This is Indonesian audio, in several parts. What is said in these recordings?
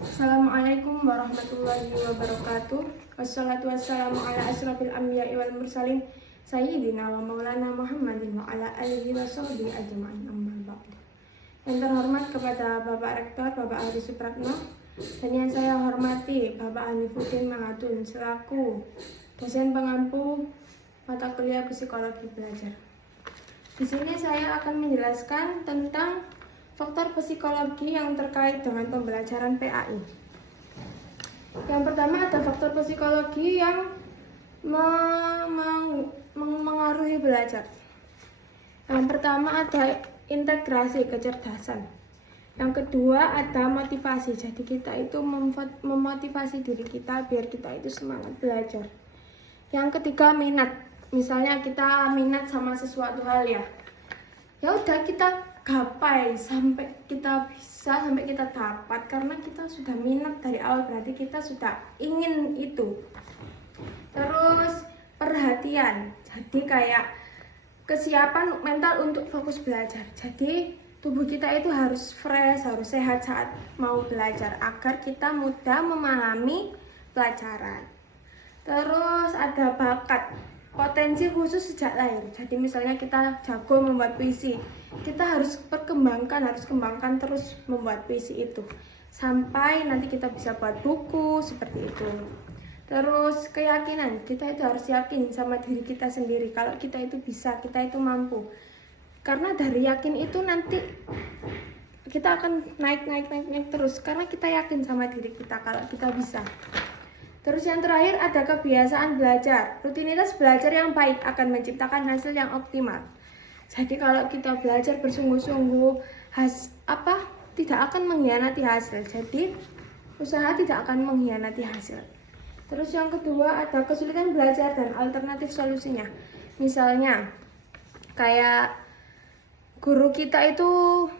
Assalamualaikum warahmatullahi wabarakatuh. Wassalatu wassalamu ala asrafil anbiya'i wal mursalin Sayyidina wa maulana Muhammadin wa ala alihi wa sahbihi ajma'in, amma ba'du. Yang terhormat kepada Bapak Rektor, Bapak Ari Supratno, dan yang saya hormati Bapak Hanifuddin Mahatun selaku dosen pengampu mata kuliah psikologi belajar. Di sini saya akan menjelaskan tentang faktor psikologi yang terkait dengan pembelajaran PAI. Yang pertama ada faktor psikologi yang mengaruhi belajar. Yang pertama ada integrasi kecerdasan. Yang kedua ada motivasi. Jadi kita itu memotivasi diri kita biar kita itu semangat belajar. Yang ketiga minat. Misalnya kita minat sama sesuatu hal ya udah kita gapai sampai kita bisa, sampai kita dapat, karena kita sudah minat dari awal, berarti kita sudah ingin itu. Terus perhatian, jadi kayak kesiapan mental untuk fokus belajar. Jadi tubuh kita itu harus fresh, harus sehat saat mau belajar agar kita mudah memahami pelajaran. Terus ada bakat, potensi khusus sejak lahir. Jadi misalnya kita jago membuat puisi, kita harus kembangkan terus membuat puisi itu sampai nanti kita bisa buat buku seperti itu. Terus keyakinan, kita itu harus yakin sama diri kita sendiri kalau kita itu bisa, kita itu mampu. Karena dari yakin itu nanti kita akan naik terus, karena kita yakin sama diri kita kalau kita bisa. Terus yang terakhir ada kebiasaan belajar. Rutinitas belajar yang baik akan menciptakan hasil yang optimal. Jadi kalau kita belajar bersungguh-sungguh, tidak akan mengkhianati hasil. Jadi usaha tidak akan mengkhianati hasil. Terus yang kedua ada kesulitan belajar dan alternatif solusinya. Misalnya kayak guru kita itu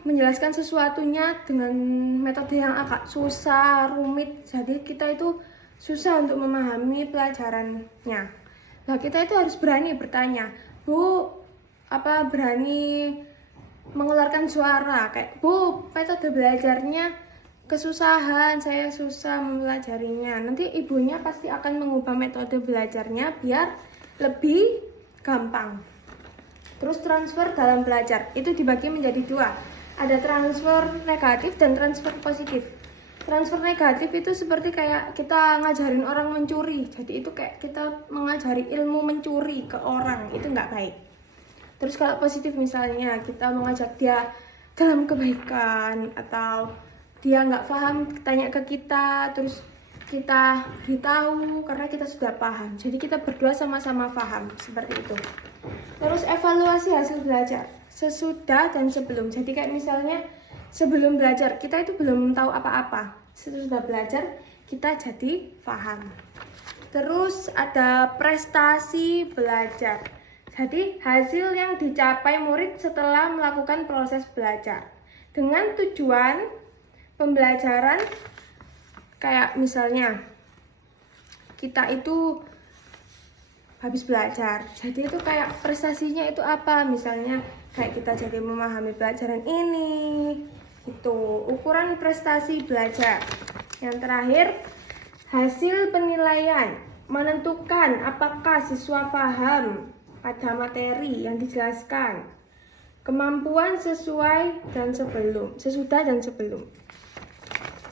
menjelaskan sesuatunya dengan metode yang agak susah, rumit. Jadi kita itu susah untuk memahami pelajarannya. Nah, kita itu harus berani bertanya, Bu, berani mengeluarkan suara kayak, Bu, metode belajarnya kesusahan, saya susah mempelajarinya. Nanti ibunya pasti akan mengubah metode belajarnya biar lebih gampang. Terus transfer dalam belajar itu dibagi menjadi dua. Ada transfer negatif dan transfer positif. Transfer negatif itu seperti kayak kita ngajarin orang mencuri. Jadi itu kayak kita mengajari ilmu mencuri ke orang, itu nggak baik. Terus kalau positif misalnya kita mengajak dia dalam kebaikan, atau dia nggak paham tanya ke kita, terus kita beritahu karena kita sudah paham. Jadi kita berdua sama-sama paham, seperti itu. Terus evaluasi hasil belajar sesudah dan sebelum. Jadi kayak misalnya sebelum belajar kita itu belum tahu apa-apa. Sesudah belajar kita jadi paham. Terus ada prestasi belajar. Jadi hasil yang dicapai murid setelah melakukan proses belajar dengan tujuan pembelajaran. Kayak misalnya kita itu habis belajar, jadi itu kayak prestasinya itu apa, misalnya kayak kita jadi memahami pelajaran ini, itu ukuran prestasi belajar. Yang terakhir hasil penilaian, menentukan apakah siswa paham pada materi yang dijelaskan, kemampuan sesuai dan sesudah dan sebelum.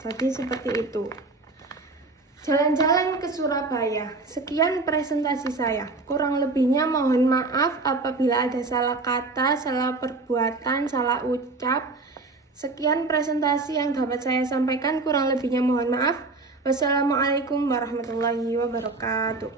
Jadi seperti itu. Jalan-jalan ke Surabaya. Sekian presentasi saya. Kurang lebihnya mohon maaf apabila ada salah kata, salah perbuatan, salah ucap. Sekian presentasi yang dapat saya sampaikan. Kurang lebihnya mohon maaf. Wassalamualaikum warahmatullahi wabarakatuh.